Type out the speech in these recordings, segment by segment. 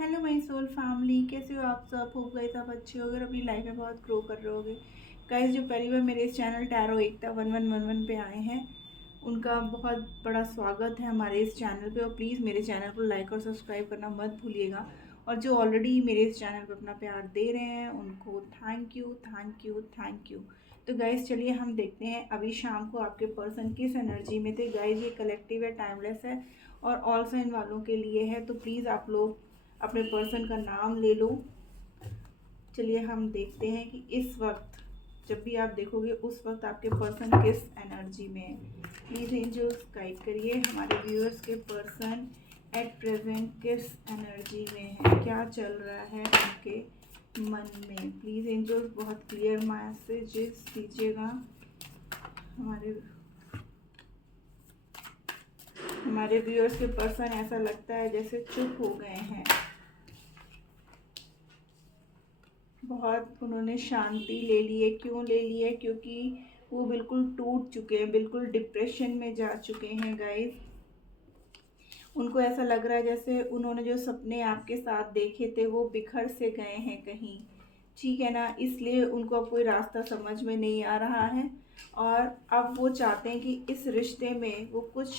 Hello my soul family, कैसे हो आप सब? होप गाइस आप अच्छे हो, अगर अपनी लाइफ में बहुत ग्रो कर रहे होगे। गाइस जो पहली बार मेरे इस चैनल टैरो एकता 1111 पे आए हैं, उनका बहुत बड़ा स्वागत है हमारे इस चैनल पे। और प्लीज़ मेरे चैनल को लाइक और सब्सक्राइब करना मत भूलिएगा। और जो ऑलरेडी मेरे इस चैनल पर अपना प्यार दे रहे हैं उनको thank you thank you thank you. तो गाइस चलिए हम देखते हैं अभी शाम को आपके पर्सन किस एनर्जी में थे। गाइस ये कलेक्टिव है, टाइमलेस है और ऑल साइन वालों के लिए है, तो प्लीज़ आप लोग अपने पर्सन का नाम ले लो। चलिए हम देखते हैं कि इस वक्त जब भी आप देखोगे उस वक्त आपके पर्सन किस एनर्जी में है। प्लीज़ एंजल्स गाइड करिए हमारे व्यूअर्स के पर्सन एट प्रेजेंट किस एनर्जी में है, क्या चल रहा है उनके मन में। प्लीज़ एंजल्स बहुत क्लियर मैसेजेस दीजिएगा। हमारे व्यूअर्स के पर्सन ऐसा लगता है जैसे चुप हो गए हैं, बहुत उन्होंने शांति ले ली है। क्यों ले ली है? क्योंकि वो बिल्कुल टूट चुके हैं, बिल्कुल डिप्रेशन में जा चुके हैं गाइस। उनको ऐसा लग रहा है जैसे उन्होंने जो सपने आपके साथ देखे थे वो बिखर से गए हैं कहीं, ठीक है ना। इसलिए उनको अब कोई रास्ता समझ में नहीं आ रहा है और अब वो चाहते हैं कि इस रिश्ते में वो कुछ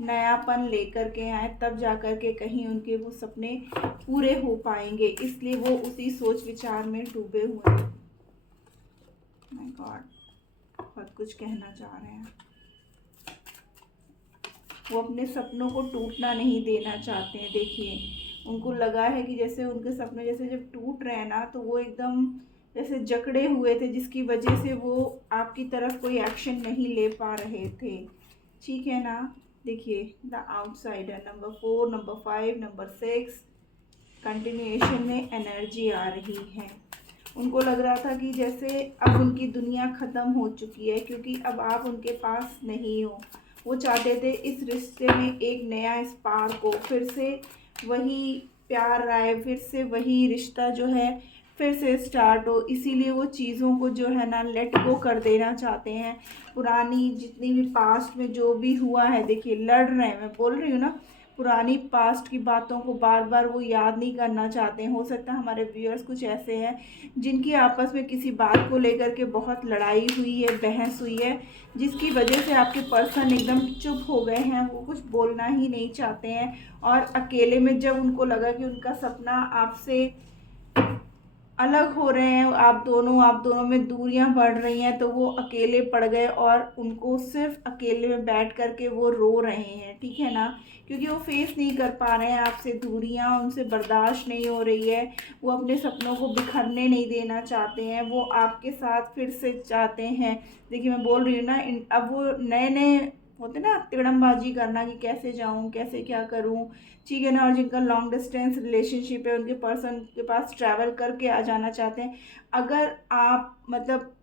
नयापन लेकर के आए, तब जा कर के कहीं उनके वो सपने पूरे हो पाएंगे। इसलिए वो उसी सोच विचार में डूबे हुए हैं। माय गॉड, बहुत कुछ कहना चाह रहे हैं। वो अपने सपनों को टूटना नहीं देना चाहते हैं। देखिए उनको लगा है कि जैसे उनके सपने जैसे जब टूट रहे हैं ना, तो वो एकदम जैसे जकड़े हुए थे, जिसकी वजह से वो आपकी तरफ कोई एक्शन नहीं ले पा रहे थे, ठीक है ना। देखिए the outsider number 4, number 5, number 6 continuation में एनर्जी आ रही है। उनको लग रहा था कि जैसे अब उनकी दुनिया ख़त्म हो चुकी है, क्योंकि अब आप उनके पास नहीं हो। वो चाहते थे इस रिश्ते में एक नया स्पार्क हो, फिर से वही प्यार आए, फिर से वही रिश्ता जो है फिर से स्टार्ट हो। इसीलिए वो चीज़ों को जो है ना लेट गो कर देना चाहते हैं। पुरानी जितनी भी पास्ट में जो भी हुआ है, देखिए लड़ रहे हैं, मैं बोल रही हूँ ना, पुरानी पास्ट की बातों को बार बार वो याद नहीं करना चाहते हैं। हो सकता है हमारे व्यूअर्स कुछ ऐसे हैं जिनकी आपस में किसी बात को लेकर के बहुत लड़ाई हुई है, बहस हुई है, जिसकी वजह से आपके पर्सन एकदम चुप हो गए हैं, वो कुछ बोलना ही नहीं चाहते हैं। और अकेले में जब उनको लगा कि उनका सपना आपसे अलग हो रहे हैं, आप दोनों में दूरियां बढ़ रही हैं, तो वो अकेले पड़ गए और उनको सिर्फ अकेले में बैठ कर के वो रो रहे हैं, ठीक है ना। क्योंकि वो फेस नहीं कर पा रहे हैं आपसे दूरियां, उनसे बर्दाश्त नहीं हो रही है। वो अपने सपनों को बिखरने नहीं देना चाहते हैं, वो आपके साथ फिर से चाहते हैं। देखिए मैं बोल रही हूँ ना, अब वो नए नए होते ना तिकड़मबाजी करना कि कैसे जाऊँ, कैसे क्या करूँ, ठीक है ना। और जिनका लॉन्ग डिस्टेंस रिलेशनशिप है, उनके पर्सन के पास ट्रैवल करके आ जाना चाहते हैं। अगर आप मतलब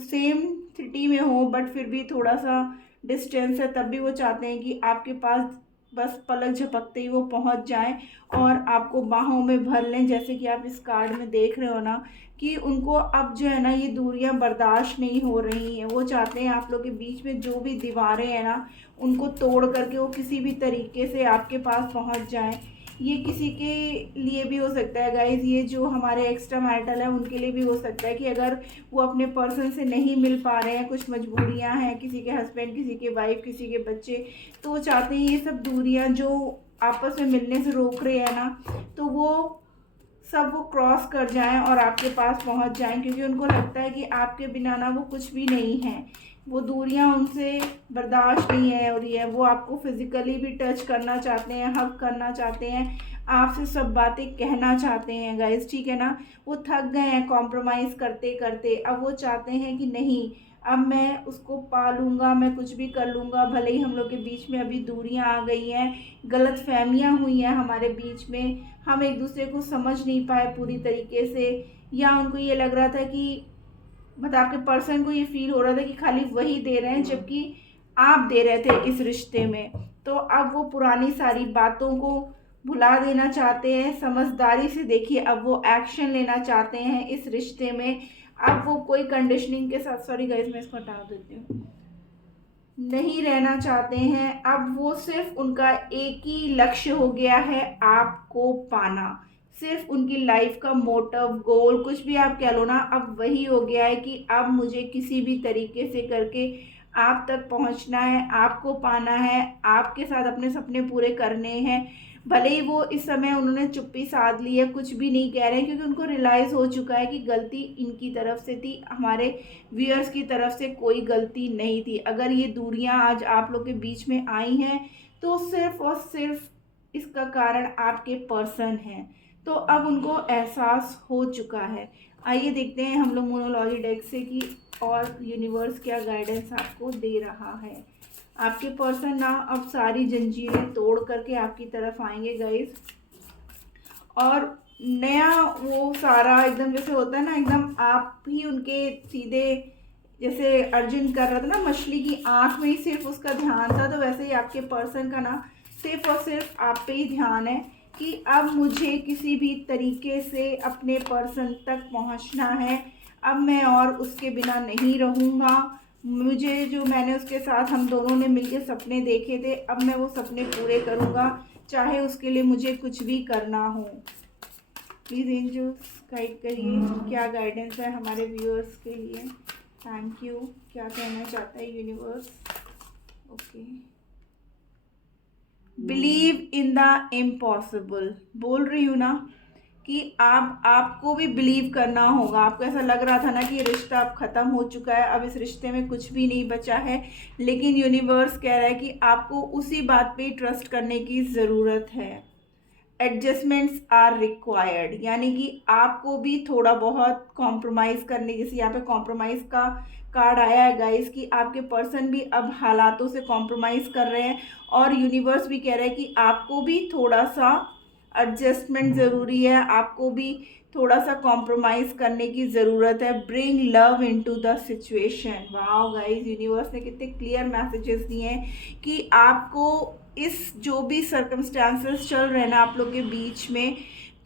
सेम सिटी में हो बट फिर भी थोड़ा सा डिस्टेंस है, तब भी वो चाहते हैं कि आपके पास बस पलक झपकते ही वो पहुंच जाएं और आपको बाहों में भर लें। जैसे कि आप इस कार्ड में देख रहे हो ना कि उनको अब जो है ना ये दूरियां बर्दाश्त नहीं हो रही हैं। वो चाहते हैं आप लोग के बीच में जो भी दीवारें हैं ना, उनको तोड़ करके वो किसी भी तरीके से आपके पास पहुंच जाएं। ये किसी के लिए भी हो सकता है गाइज, ये जो हमारे एक्स्ट्रा मैरिटल है उनके लिए भी हो सकता है कि अगर वो अपने पर्सन से नहीं मिल पा रहे हैं, कुछ मजबूरियां हैं, किसी के हस्बैंड, किसी के वाइफ, किसी के बच्चे, तो वो चाहते हैं ये सब दूरियां जो आपस में मिलने से रोक रहे हैं ना, तो वो सब वो क्रॉस कर जाएं और आपके पास पहुंच जाएं। क्योंकि उनको लगता है कि आपके बिना ना वो कुछ भी नहीं है। वो दूरियां उनसे बर्दाश्त नहीं है और ये वो आपको फिजिकली भी टच करना चाहते हैं, हग करना चाहते हैं, आपसे सब बातें कहना चाहते हैं गाइस, ठीक है ना। वो थक गए हैं कॉम्प्रोमाइज़ करते करते। अब वो चाहते हैं कि नहीं, अब मैं उसको पालूंगा, मैं कुछ भी कर लूँगा, भले ही हम लोग के बीच में अभी दूरियां आ गई हैं, गलत फहमियाँ हुई हैं हमारे बीच में, हम एक दूसरे को समझ नहीं पाए पूरी तरीके से। या उनको ये लग रहा था कि मतलब आपके पर्सन को ये फील हो रहा था कि खाली वही दे रहे हैं जबकि आप दे रहे थे इस रिश्ते में। तो अब वो पुरानी सारी बातों को भुला देना चाहते हैं समझदारी से। देखिए अब वो एक्शन लेना चाहते हैं इस रिश्ते में। अब वो कोई कंडीशनिंग के साथ, सॉरी गाइस मैं इसको हटा देती हूँ, नहीं रहना चाहते हैं। अब वो सिर्फ उनका एक ही लक्ष्य हो गया है, आपको पाना। सिर्फ उनकी लाइफ का मोटिव, गोल, कुछ भी आप कह लो ना, अब वही हो गया है कि अब मुझे किसी भी तरीके से करके आप तक पहुंचना है, आपको पाना है, आपके साथ अपने सपने पूरे करने हैं। भले ही वो इस समय उन्होंने चुप्पी साध ली है, कुछ भी नहीं कह रहे हैं, क्योंकि उनको रियलाइज़ हो चुका है कि गलती इनकी तरफ से थी, हमारे व्यूअर्स की तरफ से कोई गलती नहीं थी। अगर ये दूरियां आज आप लोग के बीच में आई हैं तो सिर्फ और सिर्फ इसका कारण आपके पर्सन हैं। तो अब उनको एहसास हो चुका है। आइए देखते हैं हम लोग मोनोलॉजी डेक से कि और यूनिवर्स क्या गाइडेंस आपको दे रहा है। आपके पर्सन ना अब सारी जंजीरें तोड़ करके आपकी तरफ आएंगे गाइस, और नया वो सारा एकदम जैसे होता है ना, एकदम आप ही उनके सीधे, जैसे अर्जुन कर रहा था ना मछली की आंख में ही सिर्फ उसका ध्यान था, तो वैसे ही आपके पर्सन का ना सिर्फ और सिर्फ आप पे ही ध्यान है कि अब मुझे किसी भी तरीके से अपने पर्सन तक पहुंचना है। अब मैं और उसके बिना नहीं रहूँगा। मुझे जो मैंने उसके साथ हम दोनों ने मिलकर सपने देखे थे, अब मैं वो सपने पूरे करूँगा, चाहे उसके लिए मुझे कुछ भी करना हो। प्लीज़ एंजल्स गाइड करिए, क्या गाइडेंस है हमारे व्यूअर्स के लिए। Thank you. क्या कहना चाहता है universe? Okay. Believe in the impossible. बोल रही हूँ ना कि आपको भी बिलीव करना होगा। आपको ऐसा लग रहा था ना कि ये रिश्ता अब ख़त्म हो चुका है, अब इस रिश्ते में कुछ भी नहीं बचा है, लेकिन यूनिवर्स कह रहा है कि आपको उसी बात पे ट्रस्ट करने की ज़रूरत है। एडजस्टमेंट्स आर रिक्वायर्ड, यानी कि आपको भी थोड़ा बहुत कॉम्प्रोमाइज़ करने, जैसे यहाँ पे कॉम्प्रोमाइज़ का कार्ड आया है गाइस, कि आपके पर्सन भी अब हालातों से कॉम्प्रोमाइज़ कर रहे हैं, और यूनिवर्स भी कह रहा है कि आपको भी थोड़ा सा एडजस्टमेंट ज़रूरी है, आपको भी थोड़ा सा कॉम्प्रोमाइज़ करने की ज़रूरत है। Bring love into the situation. Wow guys, universe ने कितने क्लियर मैसेजेस दिए हैं कि आपको इस जो भी सर्कमस्टांसेस चल रहे हैं ना आप लोग के बीच में,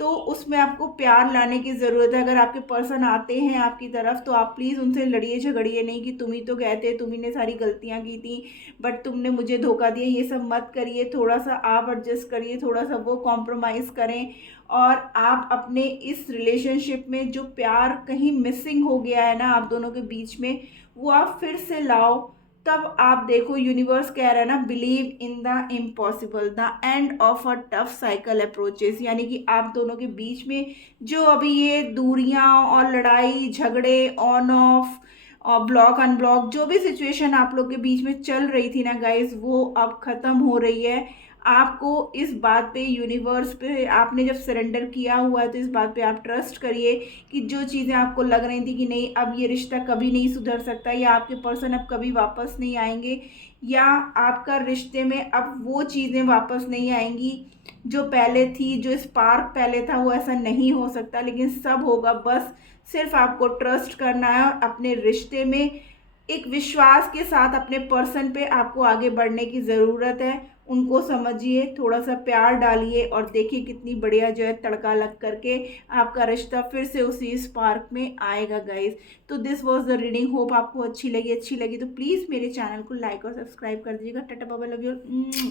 तो उसमें आपको प्यार लाने की ज़रूरत है। अगर आपके पर्सन आते हैं आपकी तरफ, तो आप प्लीज़ उनसे लड़िए झगड़िए नहीं कि तुम ही तो गए थे, तुम ही ने सारी गलतियां की थी, बट तुमने मुझे धोखा दिया। ये सब मत करिए। थोड़ा सा आप एडजस्ट करिए, थोड़ा सा वो कॉम्प्रोमाइज़ करें, और आप अपने इस रिलेशनशिप में जो प्यार कहीं मिसिंग हो गया है ना आप दोनों के बीच में, वो आप फिर से लाओ। तब आप देखो, यूनिवर्स कह रहा है ना, believe in the impossible, the end of a tough cycle approaches, यानी कि आप दोनों के बीच में जो अभी ये दूरियां और लड़ाई झगड़े ऑन ऑफ और ब्लॉक अनब्लॉक जो भी सिचुएशन आप लोग के बीच में चल रही थी ना गाइज, वो अब ख़त्म हो रही है। आपको इस बात पे, यूनिवर्स पे आपने जब सरेंडर किया हुआ है, तो इस बात पे आप ट्रस्ट करिए कि जो चीज़ें आपको लग रही थी कि नहीं अब ये रिश्ता कभी नहीं सुधर सकता, या आपके पर्सन अब कभी वापस नहीं आएंगे, या आपका रिश्ते में अब वो चीज़ें वापस नहीं आएंगी जो पहले थी, जो स्पार्क पहले था, वो ऐसा नहीं हो सकता, लेकिन सब होगा। बस सिर्फ आपको ट्रस्ट करना है, और अपने रिश्ते में एक विश्वास के साथ अपने पर्सन पे आपको आगे बढ़ने की ज़रूरत है। उनको समझिए, थोड़ा सा प्यार डालिए, और देखिए कितनी बढ़िया जो है तड़का लग करके आपका रिश्ता फिर से उसी स्पार्क में आएगा गाइस। तो this was the reading. Hope आपको अच्छी लगी तो प्लीज़ मेरे चैनल को लाइक और सब्सक्राइब कर दीजिएगा। Tata bye bye, love you.